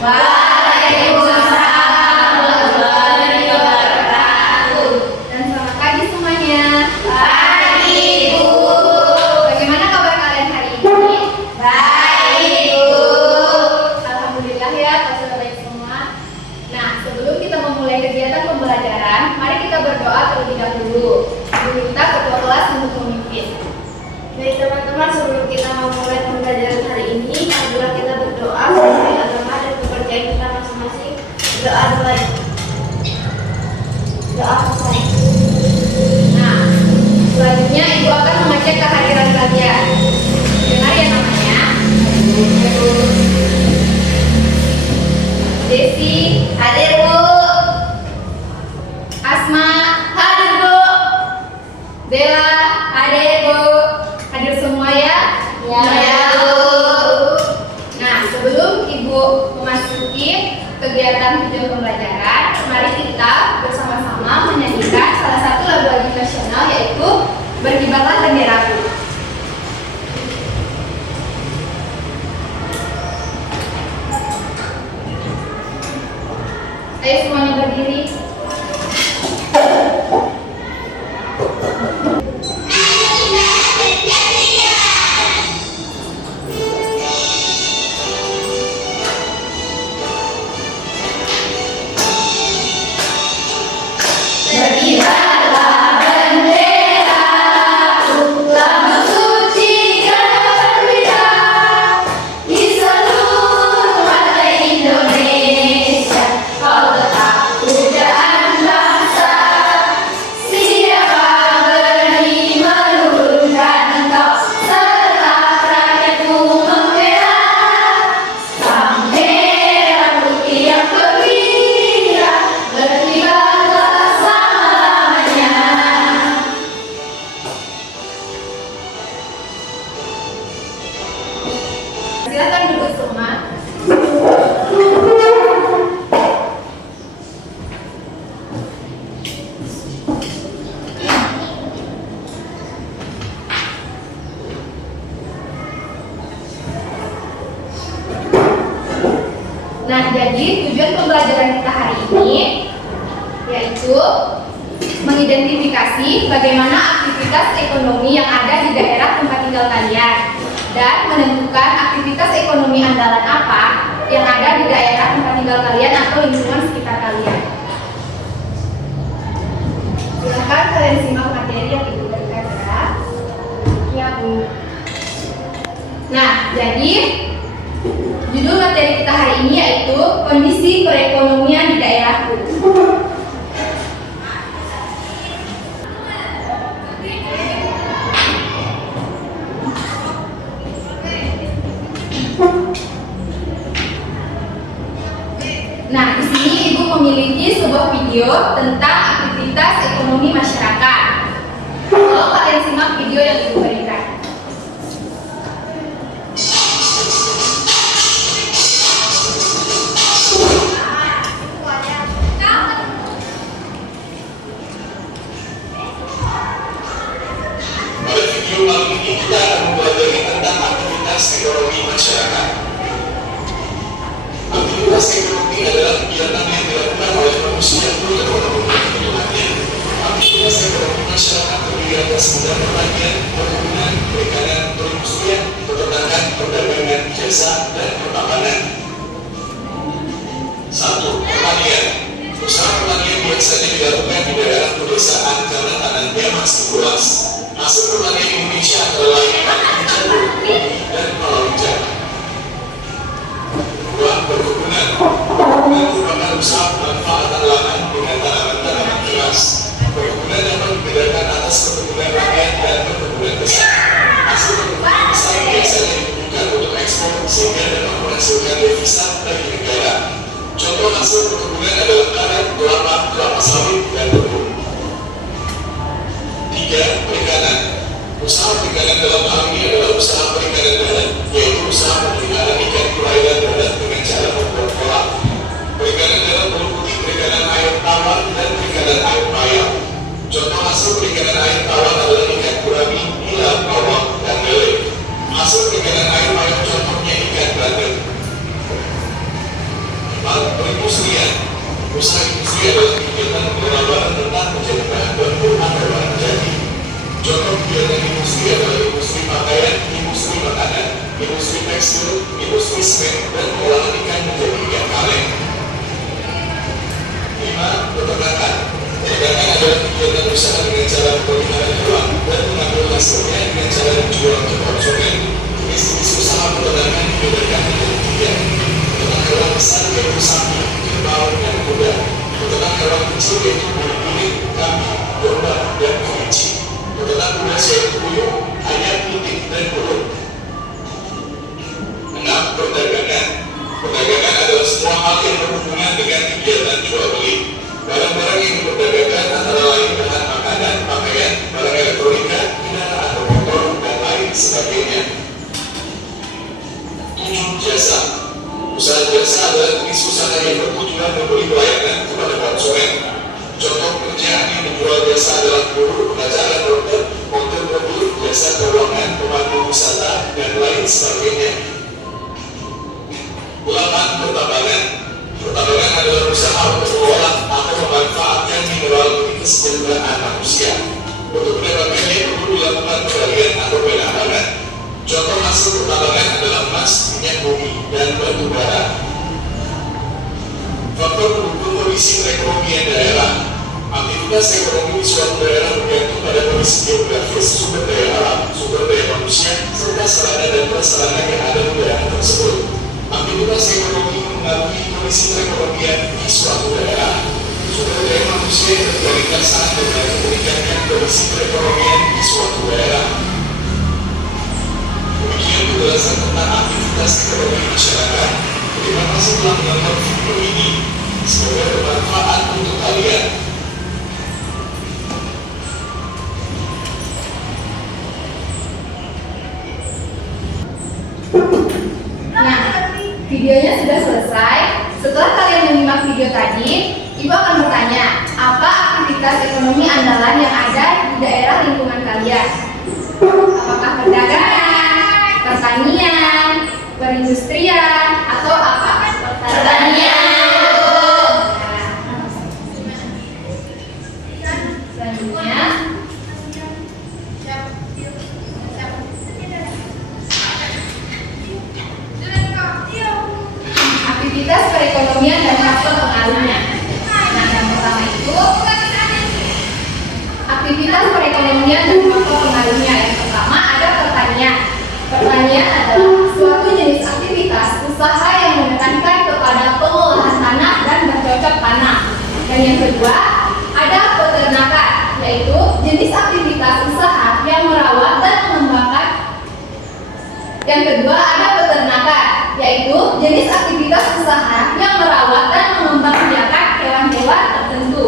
Waalaikumsalam warahmatullahi wabarakatuh. Dan selamat pagi semuanya. Pagi, Bu. Bagaimana kabar kalian hari ini? Baik, Bu. Alhamdulillah ya, kalau sudah baik semua. Nah, sebelum kita memulai kegiatan pembelajaran, mari kita berdoa terlebih dahulu. Meminta ketua kelas untuk memimpin. Baik teman-teman, sebelum kita memulai pembelajaran hari ini, marilah kita berdoa sesuai agama dan kepercayaan kita masing-masing. Doa mulai. Doa selesai. Nah, selanjutnya Ibu akan mengecek kehadiran kalian. Dengar ya namanya. Desi, Hadir, Bu. Asma, hadir Bu. Bella, hadir Bu. Hadir semua ya? Ya, Bu. Nah, sebelum Ibu memasuki kegiatan video pembelajaran, mari kita bersama-sama menyanyikan salah satu lagu nasional, yaitu Berkibarlah Benderaku. Ayo semuanya berdiri. Berkibarlah benderaku, lambang suci Garuda Perwira di seluruh mata Indonesia. Kau tetap pujaan bangsa. Siapa berani menurunkan engkau? Serta rakyatku membela sang merah putih yang perwira. Berkibarlah selamanya. Silakan duduk semua. Nah, jadi tujuan pembelajaran kita hari ini yaitu mengidentifikasi bagaimana aktivitas ekonomi yang ada di daerah tempat tinggal kalian dan menentukan aktivitas ekonomi andalan apa yang ada di daerah tempat tinggal kalian atau lingkungan sekitar kalian. Silakan kalian simak materi yang Ibu berikan ya. Ya, Bu. Nah, jadi judul materi kita hari ini yaitu kondisi perekonomian di daerahku. Nah, di sini Ibu memiliki sebuah video tentang aktivitas ekonomi masyarakat. Kalau kalian simak video yang Ibu berikan. Pada video kali ini kita akan mempelajari tentang aktivitas ekonomi masyarakat. Aktivitas ekonomi adalah kegiatan yang dilakukan oleh manusia untuk memenuhi kebutuhannya. Aktivitas ekonomi masyarakat terdiri atas bidang pertanian, perkebunan, perikanan, perindustrian, peternakan, perdagangan, jasa, dan pertambangan. 1. Pertanian. Usaha pertanian biasanya dilakukan di daerah pedesaan karena tanahnya masih luas. Hasil pertanian Indonesia antara lain padi, jagung, kopi, dan palawija. 2. Perkebunan. Perkebunan merupakan usaha pemanfaatan lahan dengan tanaman-tanaman keras. Perkebunan dapat dibedakan atas perkebunan rakyat dan perkebunan besar. Hasil perkebunan besar biasanya dibutuhkan untuk ekspor sehingga dapat menghasilkan devisa bagi negara. Contoh hasil perkebunan adalah karet, kelapa, kelapa sawit, dan tebu. 3. Perikanan. Usaha perikanan dalam hal ini adalah usaha perikanan darat, yaitu usaha pemeliharaan ikan perairan darat dengan cara membuat kolam. Perikanan darat meliputi perikanan air tawar dan perikanan air payau. Contoh hasil perikanan air tawar adalah ikan gurami, nila, bawang, dan lele. Hasil perikanan air payau contohnya ikan bandeng. industrian. Usaha industri adalah kegiatan penerapan tentang menjadi bahan baku atau barang jadi. Contoh kegiatan industri adalah industri pakaian, industri makanan, industri tekstil, industri semen, dan pengolahan ikan menjadi ikan kaleng. 5. Peternakan. Perdagangan adalah kegiatan usaha dengan cara memelihara hewan dan mengambil hasilnya dengan cara menjual ke konsumen. Bisnis usaha peternakan dibedakan menjadi 3. Peternak hewan besar yaitu sapi, kerbau, dan kuda. Peternak hewan kecil yaitu kulit, kambing, domba, dan kelinci. Peternak kuda yaitu puyuh, ayam, itik, dan burung. 6. Perdagangan. Perdagangan adalah semua hal yang berhubungan dengan kegiatan jual beli. Barang-barang yang diperdagangkan antara lain bahan makanan, pakaian, barang elektronika, kendaraan atau motor, dan lain sebagainya. 7. Jasa. Usaha jasa adalah jenis usaha yang bertujuan memberi pelayanan kepada konsumen. Contoh pekerjaan yang dijual jasa adalah guru, pengacara, dokter, montir mobil, jasa keuangan, pemandu wisata, dan lain sebagainya. 8. Pertambangan. Pertambangan adalah usaha untuk mengolah atau memanfaatkan mineral bagi kesejahteraan manusia. Untuk mendapatkannya perlu dilakukan penggalian atau penambangan. Contoh hasil pertambangan adalah emas, minyak bumi, dan batu bara. Faktor pendukung kondisi perekonomian daerah. Aktivitas ekonomi di suatu daerah bergantung pada kondisi geografis, sumber daya alam, sumber daya manusia, serta sarana dan prasarana yang ada di daerah tersebut. Aktivitas ekonomi mengaruhi kondisi perekonomian di suatu daerah. Sumber daya manusia yang berkualitas sangat membantu meningkatkan kondisi perekonomian di suatu daerah. Demikian penjelasan tentang aktivitas ekonomi masyarakat. Terima kasih telah menonton video ini. Semoga bermanfaat untuk kalian. Videonya sudah selesai. Setelah kalian menyimak video tadi, Ibu akan bertanya, apa aktivitas ekonomi andalan yang ada di daerah lingkungan kalian? Apakah perdagangan, pertanian, perindustrian, atau apa? Pertanian. Selanjutnya, aktivitas perekonomian dan faktor pengaruhnya. Nah, yang pertama itu aktivitas perekonomian dan faktor pengaruhnya. Yang pertama ada pertanian. Pertanian adalah suatu jenis aktivitas usaha yang menekankan kepada pengolahan tanah dan bercocok tanam. Dan yang kedua ada peternakan, yaitu jenis aktivitas usaha yang merawat dan mengembangkan. Yang kedua ada peternakan, yaitu jenis aktivitas usaha yang merawat dan mengembangbiakan hewan-hewan tertentu.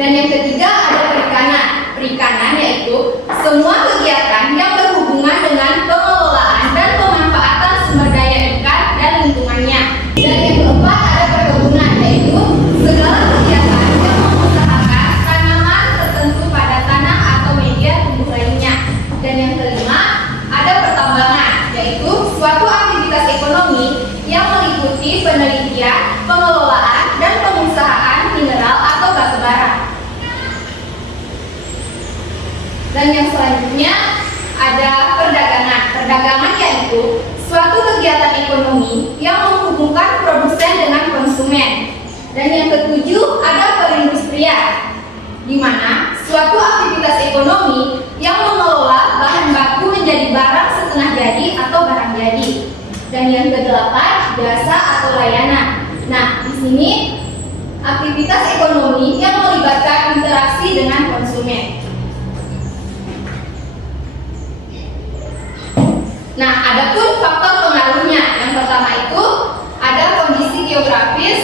Dan yang ketiga ada perikanan. Perikanan yaitu semua kegiatan yang berhubungan dengan pengelolaan dan pemanfaatan sumber daya ikan dan lingkungannya. Dan yang keempat ada perkebunan, yaitu segala kegiatan yang mengusahakan tanaman tertentu pada tanah atau media tumbuh lainnya. Dan yang kelima ada pertambangan, yaitu suatu aktivitas ekonomi yang meliputi penelitian, pengelolaan, dan pengusahaan mineral atau batu bara. Dan yang selanjutnya ada perdagangan. Perdagangan yaitu suatu kegiatan ekonomi yang menghubungkan produsen dengan konsumen. Dan yang ketujuh ada perindustrian, di mana suatu aktivitas ekonomi yang mengelola bahan baku menjadi barang setengah jadi atau barang jadi. Dan yang kedelapan jasa atau layanan. Nah, di sini aktivitas ekonomi yang melibatkan interaksi dengan konsumen. Nah, ada pun faktor pengaruhnya. Yang pertama itu ada kondisi geografis.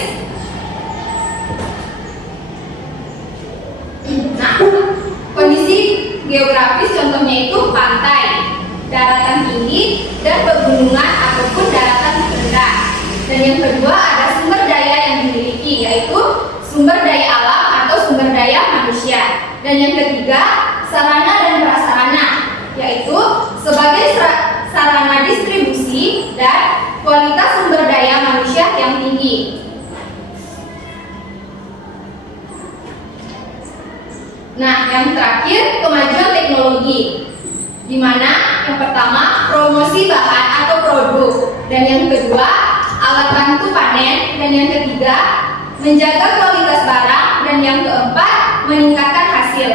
Nah, kondisi geografis contohnya itu pantai, daratan tinggi, dan pegunungan ataupun daratan rendah. Dan yang kedua ada sumber daya yang dimiliki, yaitu sumber daya alam atau sumber daya manusia. Dan yang ketiga sarana dan prasarana, yaitu sebagai sarana Nah, yang terakhir kemajuan teknologi, di mana yang pertama promosi bahan atau produk, dan yang kedua alat bantu panen, dan yang ketiga menjaga kualitas barang, dan yang keempat meningkatkan hasil.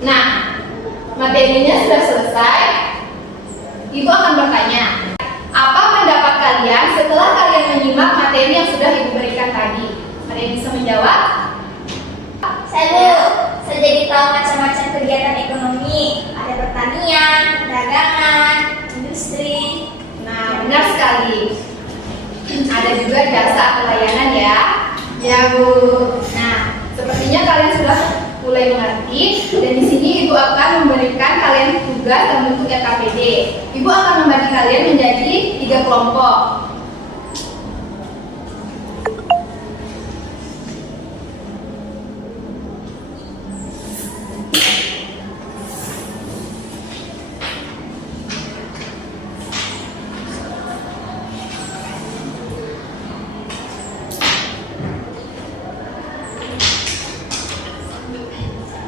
Nah, materinya sudah selesai. Ibu akan bertanya, apa pendapat kalian setelah kalian menyimak materi yang sudah Ibu berikan tadi? Ada yang bisa menjawab? Saya jadi tahu macam-macam kegiatan ekonomi. Ada pertanian, perdagangan, industri. Nah, benar sekali. Ada juga jasa atau layanan ya. Ya, Bu. Nah, sepertinya kalian sudah mulai mengerti, dan di sini Ibu akan memberikan kalian tugas dalam bentuk LKPD. Ibu akan membagi kalian menjadi 3 kelompok.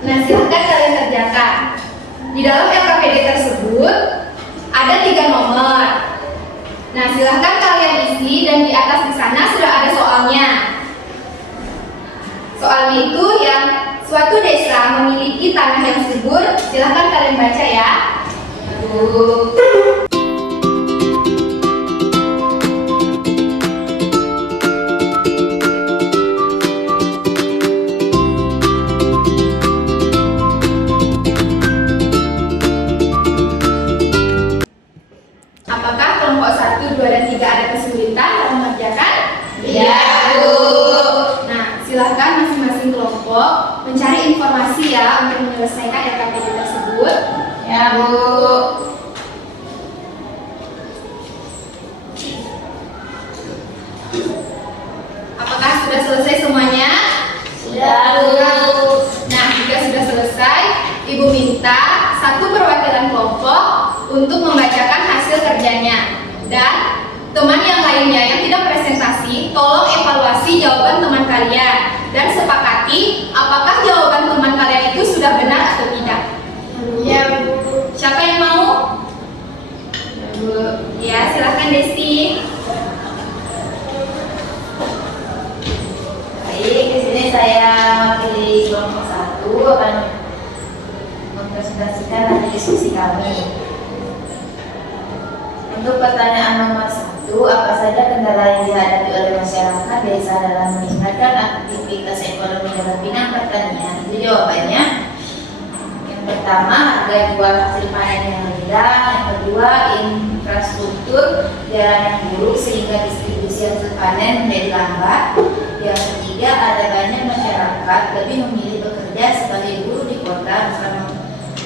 Nah, silahkan kalian kerjakan. Di dalam LKPD tersebut ada 3 nomor. Nah, silahkan kalian isi, dan di atas di sana sudah ada soalnya. Soalnya itu yang suatu desa memiliki tanah yang subur. Silahkan kalian baca ya. Apakah kelompok 1, 2, dan 3 ada kesulitan dalam mengerjakan? Iya, Bu. Nah, silahkan masing-masing kelompok mencari informasi ya untuk menyelesaikan LKPD tersebut. Ya, Bu. Apakah sudah selesai semuanya? Sudah, Bu. Nah, jika sudah selesai, Ibu minta satu perwakilan kelompok untuk membacakan hasil kerjanya, dan teman yang lainnya yang tidak presentasi, tolong evaluasi jawaban teman kalian dan sepakati apakah jawaban teman kalian itu sudah benar atau tidak. Ya, Bu. Siapa yang mau? Bu. Ya, silahkan Desti. Baik, di sini saya mewakili kelompok 1 akan mempresentasikan hasil diskusi kami. Untuk pertanyaan nomor 1, apa saja kendala yang dihadapi oleh masyarakat desa dalam meningkatkan aktivitas ekonomi dalam bidang pertanian? Itu jawabannya. Yang pertama, harga jual hasil panen yang rendah. Yang kedua, infrastruktur jalan yang buruk sehingga distribusi hasil panen menjadi lambat. Yang ketiga, ada banyak masyarakat lebih memilih bekerja sebagai buruh di kota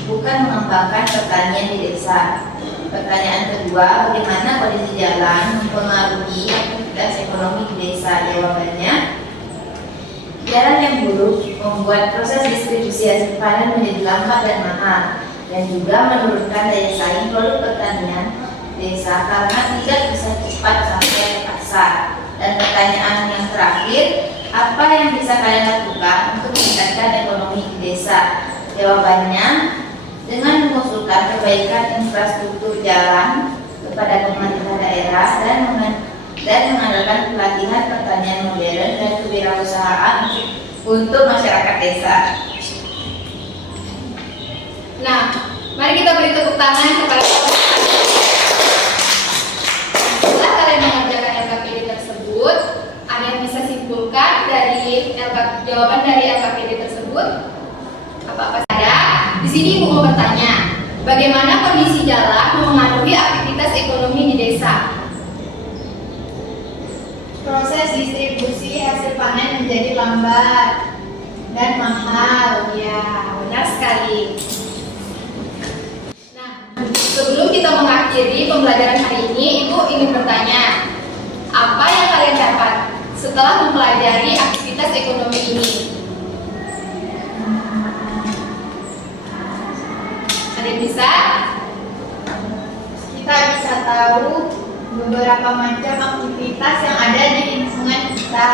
bukan mengembangkan pertanian di desa. Pertanyaan kedua, bagaimana kondisi jalan mempengaruhi aktivitas ekonomi di desa? Jawabannya, jalan yang buruk membuat proses distribusi hasil panen menjadi lambat dan mahal, dan juga menurunkan daya saing produk pertanian desa karena tidak bisa cepat sampai ke pasar. Dan pertanyaan yang terakhir, apa yang bisa kalian lakukan untuk meningkatkan ekonomi di desa? Jawabannya, dengan mengusulkan perbaikan infrastruktur jalan kepada pemerintah daerah dan mengadakan pelatihan pertanian modern dan kewirausahaan untuk masyarakat desa. Nah, mari kita beri tepuk tangan kepada setelah kalian mengerjakan LKPD tersebut. Ada yang bisa simpulkan dari jawaban dari LKPD tersebut? Apa-apa saja? Di sini Ibu mau bertanya, bagaimana kondisi jalan mempengaruhi aktivitas ekonomi di desa? Proses distribusi hasil panen menjadi lambat dan mahal. Ya, benar sekali. Nah, sebelum kita mengakhiri pembelajaran hari ini, Ibu ingin bertanya, apa yang kalian dapat setelah mempelajari aktivitas ekonomi ini? Ada yang bisa? Kita bisa tahu beberapa macam aktivitas yang ada di lingkungan kita.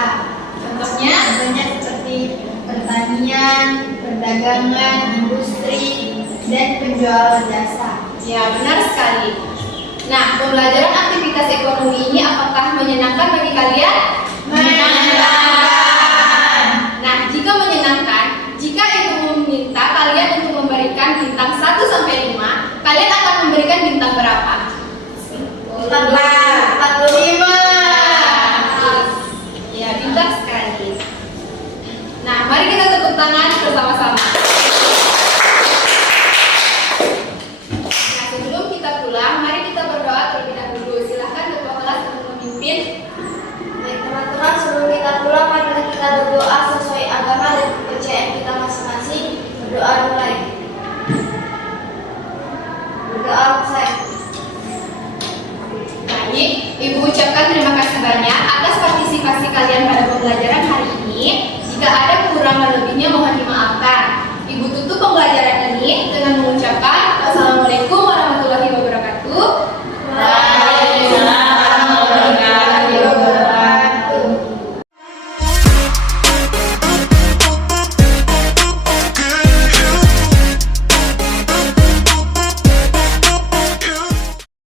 Contohnya seperti pertanian, perdagangan, industri, dan penjualan jasa. Ya, benar sekali. Nah, pembelajaran aktivitas ekonomi ini apakah menyenangkan bagi kalian? Menyenangkan. Nah, jika menyenangkan, jika ibu meminta kalian untuk memberikan bintang 1 sampai 5, kalian akan memberikan bintang berapa? 14.